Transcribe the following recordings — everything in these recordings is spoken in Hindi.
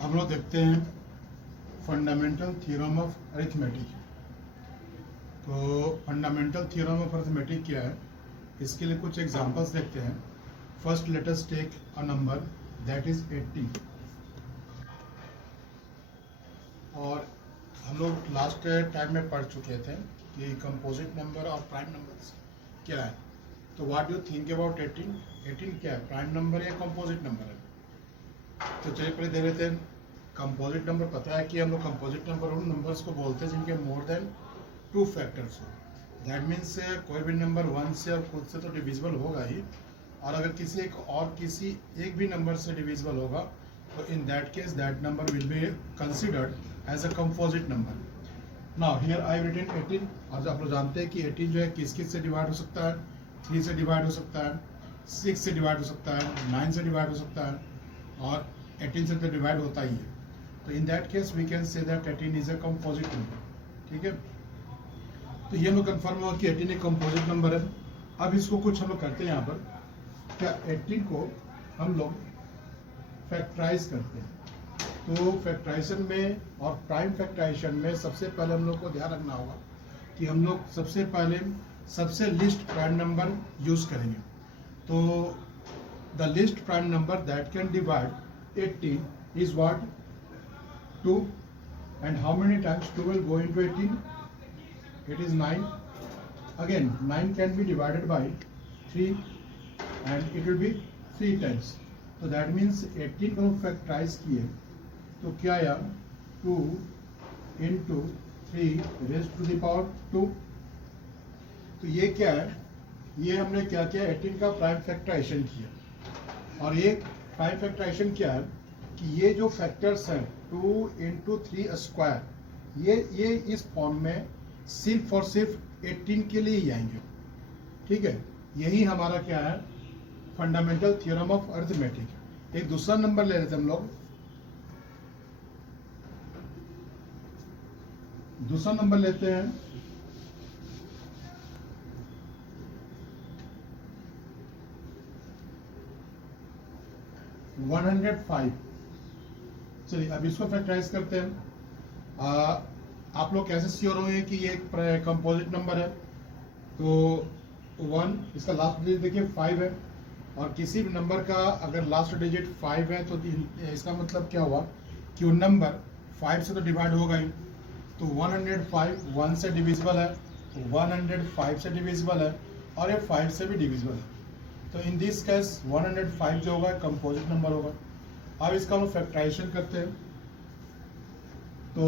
हम लोग देखते हैं फंडामेंटल थ्योरम ऑफ अरिथमेटिक। तो फंडामेंटल थ्योरम ऑफ अरिथमेटिक क्या है, इसके लिए कुछ एग्जांपल्स देखते हैं। First let us take a number that is 80। और हम लोग लास्ट टाइम में पढ़ चुके थे कि कंपोजिट नंबर और प्राइम नंबर्स क्या है। तो व्हाट डू थिंक अबाउट 18? 18 क्या है, प्राइम नंबर है या कंपोजिट नंबर है? तो चलिए पहले देख लेते हैं। कंपोजिट नंबर पता है कि हम लोग कंपोजिट नंबर उन नंबर्स को बोलते हैं जिनके मोर देन 2 फैक्टर्स हो। दैट मीन्स कोई भी नंबर 1 से और खुद से तो डिविजिबल होगा ही, और अगर किसी एक भी नंबर से डिविजिबल होगा तो in that case that number will be considered as a composite number. Now here I written 18। और आप लोग जानते हैं कि 18 जो है किस किस से डिवाइड हो सकता है? 3 से डिवाइड हो सकता है, 6 से डिवाइड हो सकता है, 9 से डिवाइड हो सकता है, और 18 से तो डिवाइड होता ही है। तो in that case we can say that 18 is a composite number. ठीक है, तो ये हम लोग कन्फर्म हुआ कि 18 एक कंपोजिट नंबर है। अब इसको कुछ हम लोग करते हैं यहाँ पर, क्या 18 को हम लोग फैक्टराइज करते हैं। तो फैक्टराइजेशन में और प्राइम फैक्टराइजेशन में सबसे पहले हम लोग को ध्यान रखना होगा कि हम लोग सबसे पहले सबसे लिस्ट प्राइम नंबर यूज करेंगे। तो the list prime number that can divide 18 is what? 2। and how many times 2 will go into 18? It is 9. Again 9 can be divided by 3 and it will be 3 times. So that means 18 को फैक्टराइज किए तो क्या आया? 2 into 3 raised to the power 2। तो ये क्या है? ये हमने क्या किया? 18 का प्राइम फैक्टराइजेशन किया। और ये प्राइम फैक्टराइजेशन क्या है कि ये जो फैक्टर्स हैं 2 into 3 स्क्वायर, ये इस फॉर्म में सिर्फ और सिर्फ 18 के लिए ही आएंगे। ठीक है, यही हमारा क्या है? Fundamental theorem of arithmetic. एक दूसरा नंबर ले लेते हम लोग। दूसरा नंबर लेते हैं 105। चलिए अब इसको फैक्टराइज करते हैं। आप लोग कैसे श्योर होंगे कि ये एक कंपोजिट नंबर है? तो 1, इसका लास्ट डिजिट देखिए 5 है, और किसी भी नंबर का अगर लास्ट डिजिट 5 है तो इसका मतलब क्या हुआ कि वो नंबर 5 से तो डिवाइड होगा ही। तो 105 1 से डिविजिबल है, 105 से डिविजिबल है, और ये 5 से भी डिविजिबल है। तो इन दिस केस 105 जो होगा कंपोजिट नंबर होगा। अब इसका हम फैक्टराइजेशन करते हैं। तो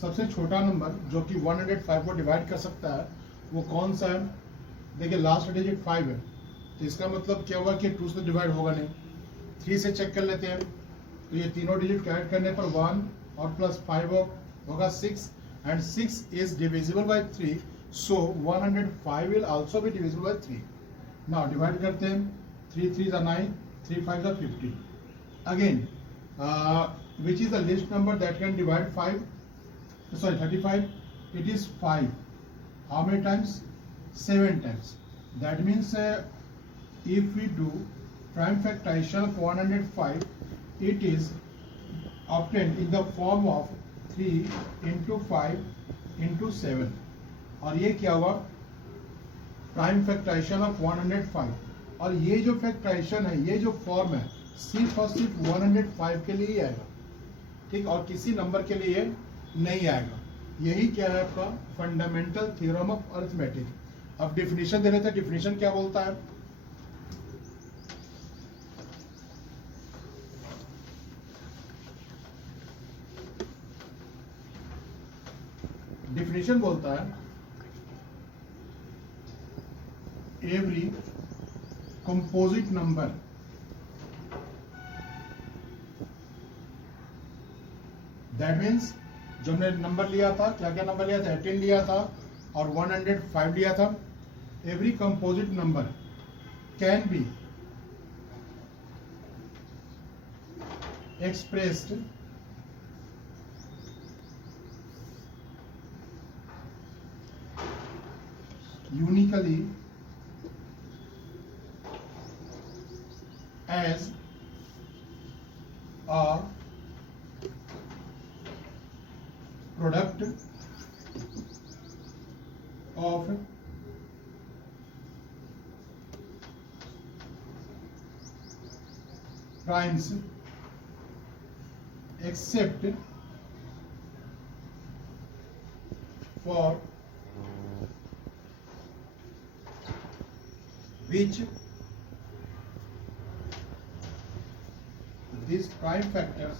सबसे छोटा नंबर जो कि 105 को डिवाइड कर सकता है वो कौन सा है? देखिए लास्ट डिजिट 5 है, तो इसका मतलब क्या होगा कि 2 से डिवाइड होगा नहीं। 3 से चेक कर लेते हैं, तो ये तीनों डिजिट ऐड करने पर 1 और प्लस 5 होगा 6, and 6 is divisible by 3, so 105 will also be divisible by 3। Now divide करते हैं, 3 3 are 9, 3 5 are 15। Again, which is the least number that can divide 5? Sorry, 35. It is 5. How many times? 7 times. That means if we do prime factorization of 105, it is obtained in the form of 3 into 5 into 7। और ये क्या हुआ? Prime factorization of 105। और ये जो फैक्टराइजेशन है, ये जो फॉर्म है, सिर्फ और सिर्फ 105 के लिए ही आएगा। ठीक, और किसी नंबर के लिए नहीं आएगा। यही क्या है आपका फंडामेंटल थ्योरम ऑफ अरिथमेटिक। अब डिफिनीशन दे रहे थे, डिफिनीशन क्या बोलता है? डिफिनीशन बोलता है every composite number that means जो हमने नंबर लिया था, क्या क्या नंबर लिया था? 18 लिया था और 105 लिया था। Every composite number can be expressed uniquely as a product of primes except for which these prime factors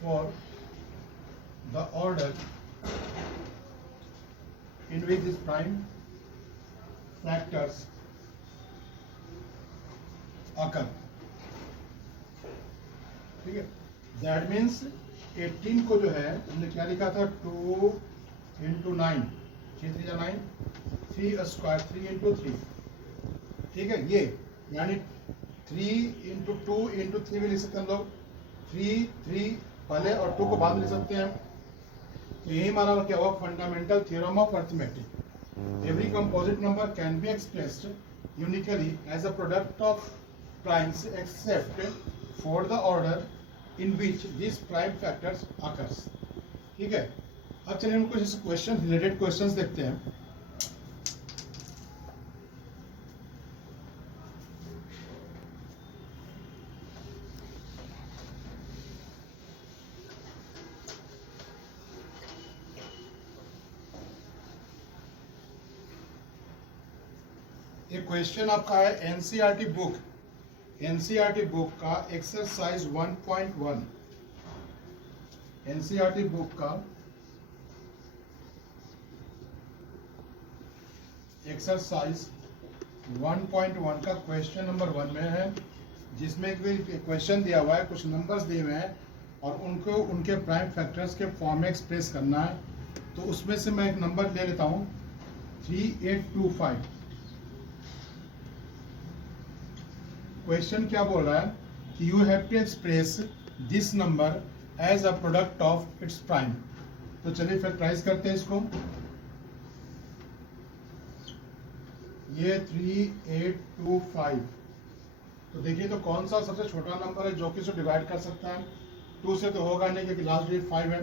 for the order in which these prime factors occur. ठीक है, दैट मीन्स 18 को जो है हमने क्या लिखा था 2 into 9, 3 3 9, 3 स्क्वायर 3 into 3, ठीक है, ये यानी 3 into 2 into 3 भी लिख सकते हैं हम लोग, 3 पहले और 2 को बाद में लिख सकते हैं। तो यही हमारा क्या हुआ fundamental theorem of arithmetic. Every composite number can be expressed uniquely as a product of primes except for the order in which these prime factors occurs। ठीक है, अब चलिए हम कुछ क्वेश्चन रिलेटेड क्वेश्चंस देखते हैं। एक क्वेश्चन आपका है एनसीईआरटी बुक का एक्सरसाइज 1.1, एनसीईआरटी बुक का एक्सरसाइज 1.1 का क्वेश्चन नंबर 1 में है, जिसमें क्वेश्चन दिया हुआ है, कुछ नंबर्स दिए हुए हैं और उनको उनके प्राइम फैक्टर्स के फॉर्म में एक्सप्रेस करना है। तो उसमें से मैं एक नंबर ले लेता हूँ 3825। क्वेश्चन क्या बोल रहा है कि you have to express this number as a product of its prime. तो चलिए फैक्टराइज करते हैं इसको। ये 3825, तो देखिए तो कौन सा सबसे छोटा नंबर है जो कि इसको डिवाइड कर सकता है। 2 से तो होगा नहीं क्योंकि लास्ट डिजिट 5 है।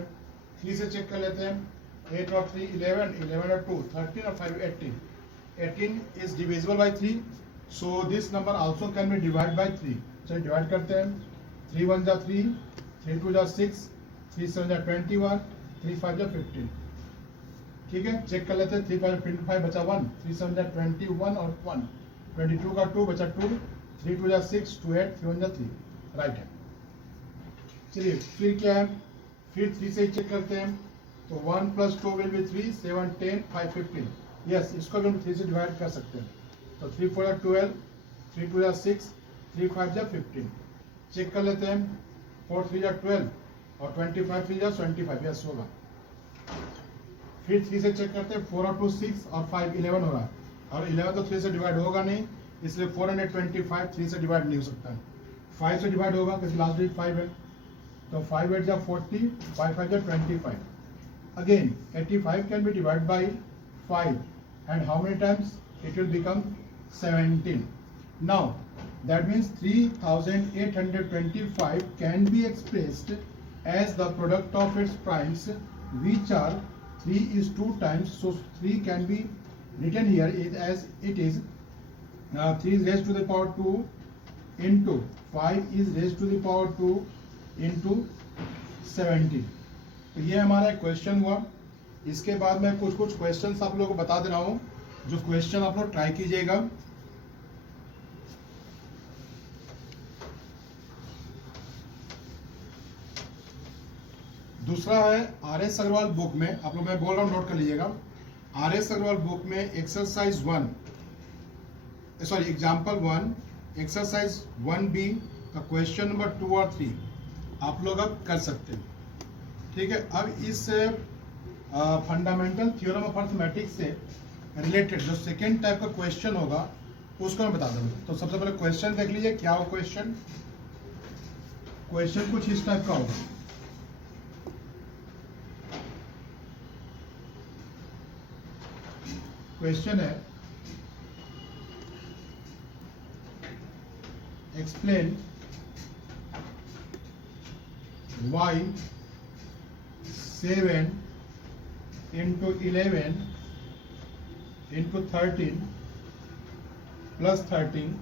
3 से चेक कर लेते हैं, 8 और 3 11, 11 और 2 13 और 5 18, 18 is divisible by 3, so this number also can be divided by 3। चलिए डिवाइड करते हैं, 3 1 जा 3, 3 2 जा 6, 3 7 जा 21, 3 5 जा 15। ठीक है, चेक कर लेते हैं, 3 5 25 बचा 1, 3 7 जा 21 और 1, 22 का 2 बचा 2, 3 2 जा 6, 2 8, 3 1 जा 3, राइट है। चलिए फिर क्या है, फिर 3 से चेक करते हैं, तो 1 + 2 विल बी 3, 7 10 5 15। यस, इसको भी हम 3 से डिवाइड कर सकते हैं। तो 3 4 जा 12, 3 2 जा 6, 3 5 जा 15। चेक कर लेते हैं, 4 3 जा 12 और 25 3 जा 25, यस होगा। फिर 3 से चेक करते हैं, 4 और 2 6 और 5 11 होगा, और 11 तो 3 से डिवाइड होगा नहीं, इसलिए 425 3 से डिवाइड नहीं हो सकता है। 5 से डिवाइड होगा क्योंकि लास्ट डिजिट 5 है, तो 5 8 जा 40, 5 5 जा 25। Again 85 can be divide by 5 and how many times it will become 17। Now that means 3825 can be expressed as the product of its primes, which are 3 is 2 times, so 3 can be written here as it is 3 is raised to the power 2 into 5 is raised to the power 2 into 17। तो ये हमारा क्वेश्चन हुआ। इसके बाद मैं कुछ क्वेश्चंस आप लोगों को बता दे रहा हूँ, जो क्वेश्चन आप लोग ट्राई कीजिएगा। दूसरा है आर.एस. अग्रवाल बुक में, आप लोग मैं बोल रहा हूँ नोट कर लीजिएगा। आर.एस. अग्रवाल बुक में exercise 1, sorry example 1, exercise 1B का क्वेश्चन नंबर 2 और 3 आप लोग अब कर सकते हैं। ठीक है, अब इस फंडामेंटल थ्योरम ऑफ अरिथमेटिक्स से रिलेटेड जो सेकेंड टाइप का क्वेश्चन होगा उसको मैं बता दूंगा। तो सबसे पहले क्वेश्चन देख लीजिए, क्या हो क्वेश्चन। क्वेश्चन कुछ इस टाइप का होगा, क्वेश्चन है explain why 7 into 11 into 13 plus 13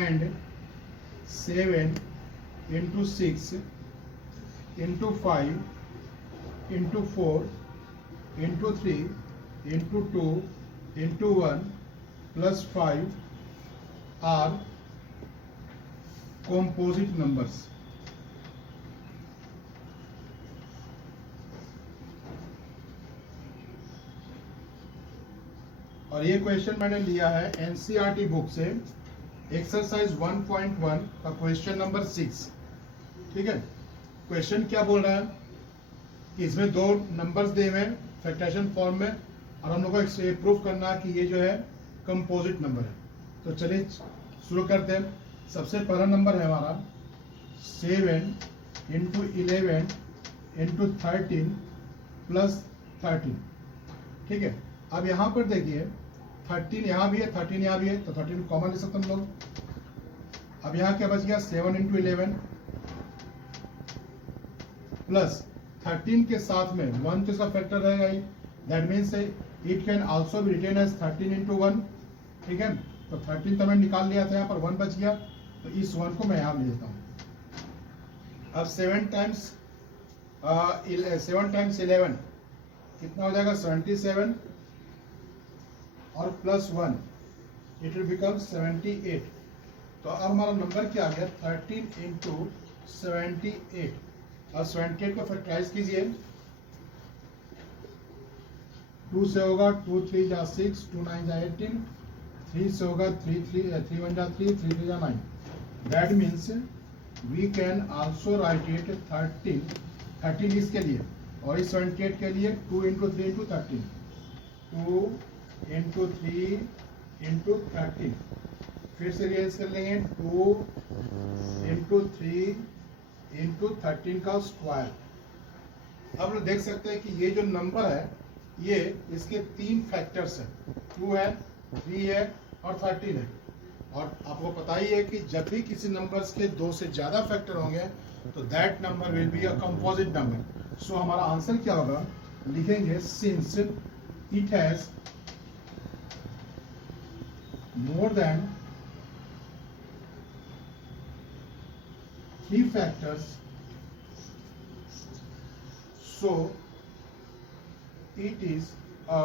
and 7 into 6 into 5 into 4 into 3 into 2 into 1 plus 5 are composite numbers. और ये क्वेश्चन मैंने लिया है एनसीईआरटी बुक से, एक्सरसाइज 1.1 का क्वेश्चन नंबर 6. ठीक है, क्वेश्चन क्या बोल रहा है कि इसमें दो नंबर्स दिए हुए हैं फैक्टराइजेशन फॉर्म में और हम लोग को प्रूव करना है कि ये जो है कंपोजिट नंबर है. तो चलिए शुरू करते हैं. सबसे पहला नंबर है हमारा 7 इंटू 11 इंटू 13 प्लस 13. ठीक है, अब यहाँ पर देखिए 13 यहाँ भी है, 13 यहाँ भी है, तो 13 कॉमन ले सकते हम लोग. अब यहाँ क्या बच गया 7 इंटू 11 प्लस 13 के साथ में 1 तो इसका फैक्टर रहेगा ही. That means it can also be written as 13 into 1. ठीक है, तो 13 तो मैंने निकाल लिया था, यहाँ पर 1 बच गया, तो इस 1 को मैं यहाँ ले लेता हूँ. अब 7 टाइम्स 11 कितना हो जाएगा 77 और प्लस 1 इट विल बिकम 78. तो अब हमारा नंबर क्या आ गया 13 इंटू 78. और 78 को फैक्टराइज कीजिए. 2 से होगा 2 3 जा 6, 2 9 जा 18, 3 से होगा 3 1 जा 3, 3 3 जा 9. That means we can also write it 13 इसके लिए और इस 78 के लिए 2 इंटू 3 इंटू 13, 2 इंटू 3 इंटू 13. फिर से रियलाइज कर लेंगे 2 इंटू 3 इंटू 13 का स्क्वायर. अब लोग देख सकते हैं कि ये जो नंबर है ये इसके 3 फैक्टर्स हैं, 2 है, 3 है और 13 है. और आपको पता ही है कि जब भी किसी नंबर्स के 2 से ज्यादा फैक्टर होंगे तो that number will be a composite number. So हमारा आंसर क्या होगा, लिखेंगे since it has more than 3 factors, so it is a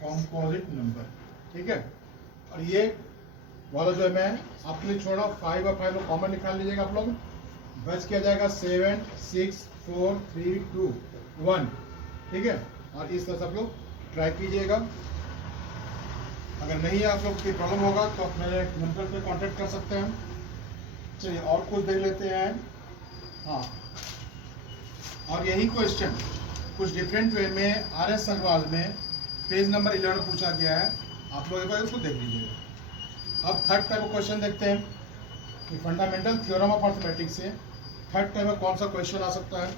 composite number. ठीक है, और ये वाला जो है मैं आपके लिए छोड़ा 5 और 5 कॉमन निकाल लीजिएगा आप लोग. बच क्या जाएगा 7 6 4 3 2 1. ठीक है, और इस तरह से आप लोग ट्राई कीजिएगा. अगर नहीं आप लोग की प्रॉब्लम होगा तो आप मेरे नंबर पे कांटेक्ट कर सकते हैं. चलिए और कुछ देख लेते हैं. हाँ, और यही क्वेश्चन कुछ डिफरेंट वे में RS अग्रवाल में पेज नंबर 11 पूछा गया है. आप लोग एक बार उसको देख लीजिएगा. अब थर्ड टाइप का क्वेश्चन देखते हैं कि फंडामेंटल थ्योरम ऑफ अर्थमेटिक्स से थर्ड टाइप में कौन सा क्वेश्चन आ सकता है.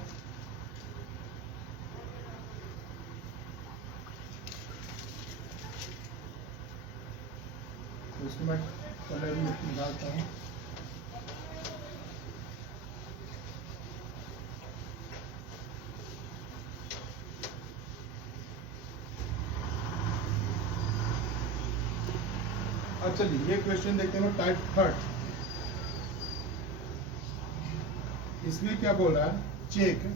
इसको मैं कलर में निकालता हूँ. अब चलिए ये क्वेश्चन देखते हैं टाइप थर्ड. इसमें क्या बोल रहा है, check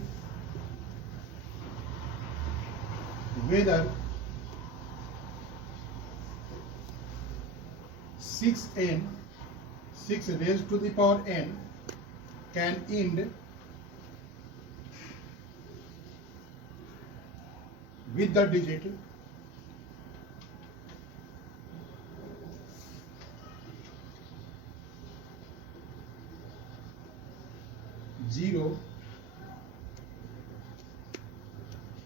whether 6n 6 raised to the power n can end with the digit 0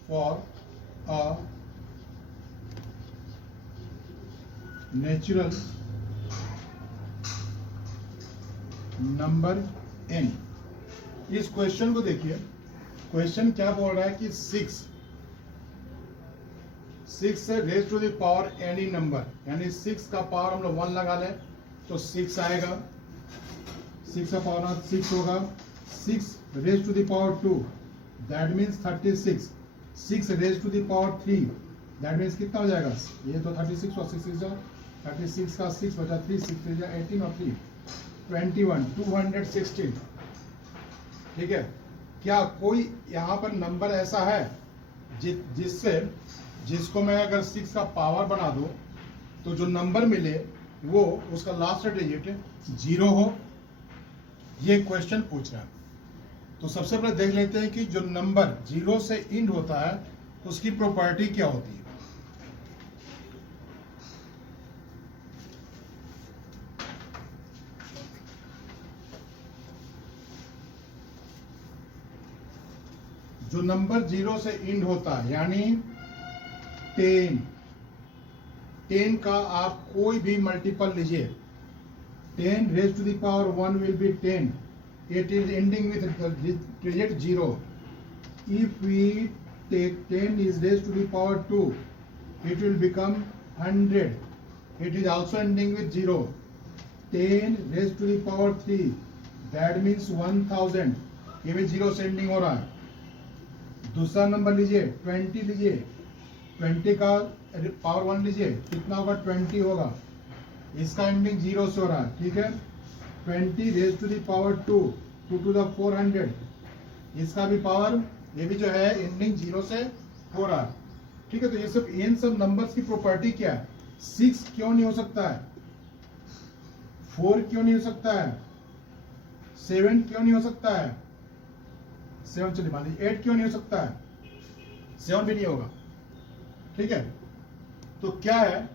for a natural number n. इस क्वेश्चन को देखिए, क्वेश्चन क्या बोल रहा है कि 6 6 raise to the power any number, यानी 6 का पावर हम लोग 1 लगा लें तो 6 आएगा, 6 का पावर 6 होगा। 6 raise to the power 2 that means 36। 6 raise to the power 3 that means कितना हो जाएगा, ये तो 36 और 6 36 का 6 बचा 3, 6 18 और 3 21, 216। ठीक है, क्या कोई यहाँ पर नंबर ऐसा है जिसको मैं अगर 6 का पावर बना दूं तो जो नंबर मिले वो उसका लास्ट डिजिट 0 हो? ये क्वेश्चन पूछ रहा है। तो सबसे पहले देख लेते हैं कि जो नंबर 0 से एंड होता है उसकी प्रॉपर्टी क्या होती है। जो नंबर 0 से एंड होता है यानी 10 का आप कोई भी मल्टीपल लीजिए, 10 raise to the power 1 will be 10, it is ending with digit 0. If we take 10 is raised to the power 2, it will become 100, it is also ending with 0. 10 raised to the power 3 that means 1000, ये भी 0 से एंडिंग हो रहा है। दूसरा नंबर लीजिए 20 लीजिए, 20 का पावर 1 लीजिए, कितना होगा 20 होगा, इसका एंडिंग 0 से हो रहा है। ठीक है, 20 raise to the power 2 to the 400, इसका भी पावर ये भी जो है एंडिंग 0 से हो रहा है। ठीक है, तो ये सब इन सब नंबर्स की प्रॉपर्टी क्या है। 6 क्यों नहीं हो सकता है, 4 क्यों नहीं हो सकता है, 7 क्यों नहीं हो सकता है, 7 चलिए मान लीजिए 8 क्यों नहीं हो सकता है, 7 भी नहीं होगा। ठीक है, तो क्या है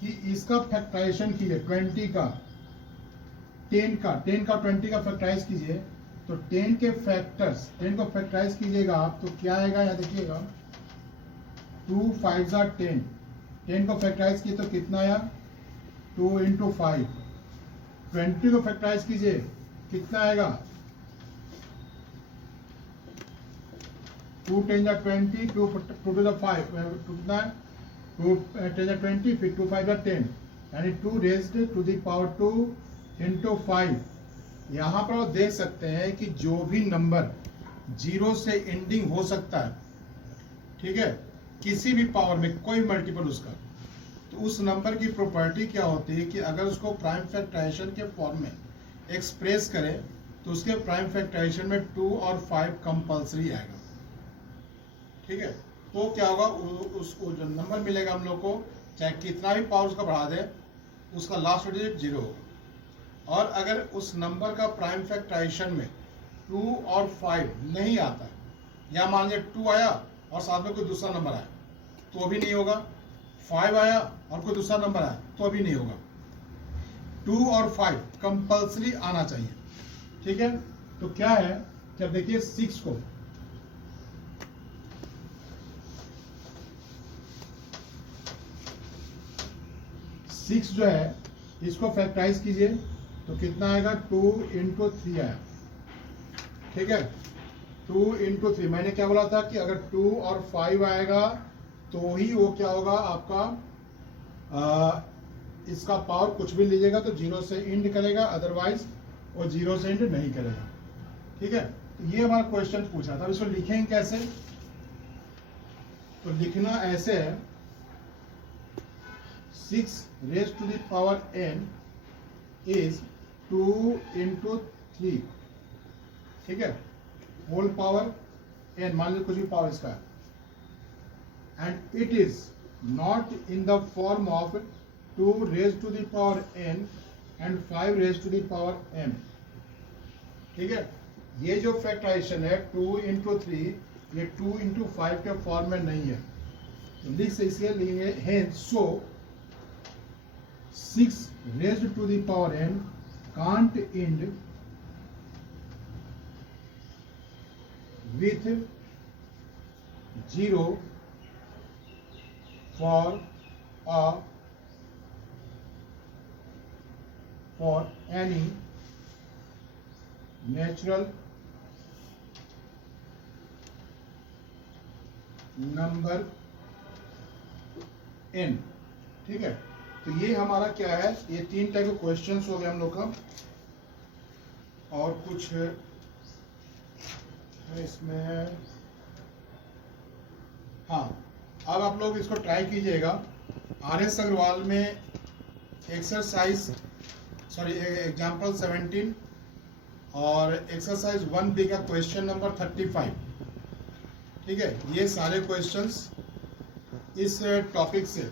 कि इसका फैक्टराइजेशन कीजिए 20 का 10 का 20 का फैक्टराइज कीजिए, तो 10 के फैक्टर्स 10 को फैक्टराइज कीजिएगा आप तो क्या आएगा, यहाँ देखिएगा 2 5 10, 10 को फैक्टराइज किए तो कितना आया 2 × 5। 20 को फैक्टराइज कीजिए कितना आएगा 2 10 20, 2 to the 5 कितना है 2 10 20, फिर 2 5 10, यानी 2 रेज्ड टू द पावर 2 × 5। यहाँ पर आप देख सकते हैं कि जो भी नंबर 0 से एंडिंग हो सकता है, ठीक है, किसी भी पावर में कोई मल्टीपल उसका, तो उस नंबर की प्रॉपर्टी क्या होती है कि अगर उसको प्राइम फैक्टराइजेशन के फॉर्म में एक्सप्रेस करें तो उसके प्राइम फैक्टराइजेशन में 2 और 5 कंपल्सरी आएगा। ठीक है, तो क्या होगा उसको जो नंबर मिलेगा हम लोग को, चाहे कितना भी पावर उसका बढ़ा दे, उसका लास्ट डिजिट 0 होगा। और अगर उस नंबर का प्राइम फैक्टराइजेशन में 2 और 5 नहीं आता, या मान लीजिए 2 आया और साथ में कोई दूसरा नंबर आया तो भी नहीं होगा, 5 आया और कोई दूसरा नंबर आया तो भी नहीं होगा, 2 और 5 कंपल्सरी आना चाहिए। ठीक है, तो क्या है कि अब देखिए 6 को 6 जो है इसको फैक्टराइज कीजिए तो कितना आएगा 2 × 3 आया। ठीक है, 2 × 3, मैंने क्या बोला था कि अगर 2 और 5 आएगा तो ही वो क्या होगा आपका इसका पावर कुछ भी लीजिएगा तो 0 से एंड करेगा, अदरवाइज वो 0 से एंड नहीं करेगा। ठीक है, तो ये हमारा क्वेश्चन पूछा था। इसको लिखेंगे कैसे, तो लिखना ऐसे है 6 raise to the power n is 2 × 3। ठीक है, होल पावर n, मान लीजिए कुछ भी पावर इसका है, and it is not in the form of 2 raise to the power n and 5 raise to the power m। ठीक है, ये जो फैक्टराइजेशन है 2 × 3, ये 2 × 5 के फॉर्म में नहीं है, तो लिख से इसके लिए है सो 6 raised to the power n can't end with 0 for any natural number n, ठीक है। तो ये हमारा क्या है, ये 3 टाइप के क्वेश्चंस हो गए हम लोग का। और कुछ है इसमें, हाँ, अब आप लोग इसको ट्राई कीजिएगा। RS अग्रवाल में एग्जाम्पल 17 और एक्सरसाइज 1B का क्वेश्चन नंबर 35, ठीक है। ये सारे क्वेश्चंस इस टॉपिक से,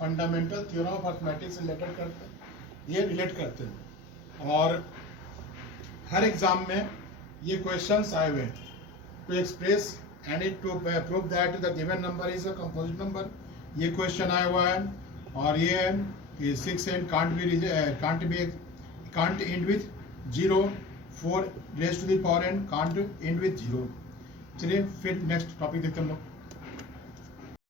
फंडामेंटल थ्योरम ऑफ अर्थमेटिक्स से रिलेट करते हैं। और हर एग्जाम में ये क्वेश्चंस आए हुए हैं। To express and it to prove that the given number is a composite number, ये क्वेश्चन आया हुआ है। और ये है कि 6 and can't end with 0, 4 raise to the power n can't end with 0। चलिए फिर नेक्स्ट टॉपिक देखते हैं हम लोग।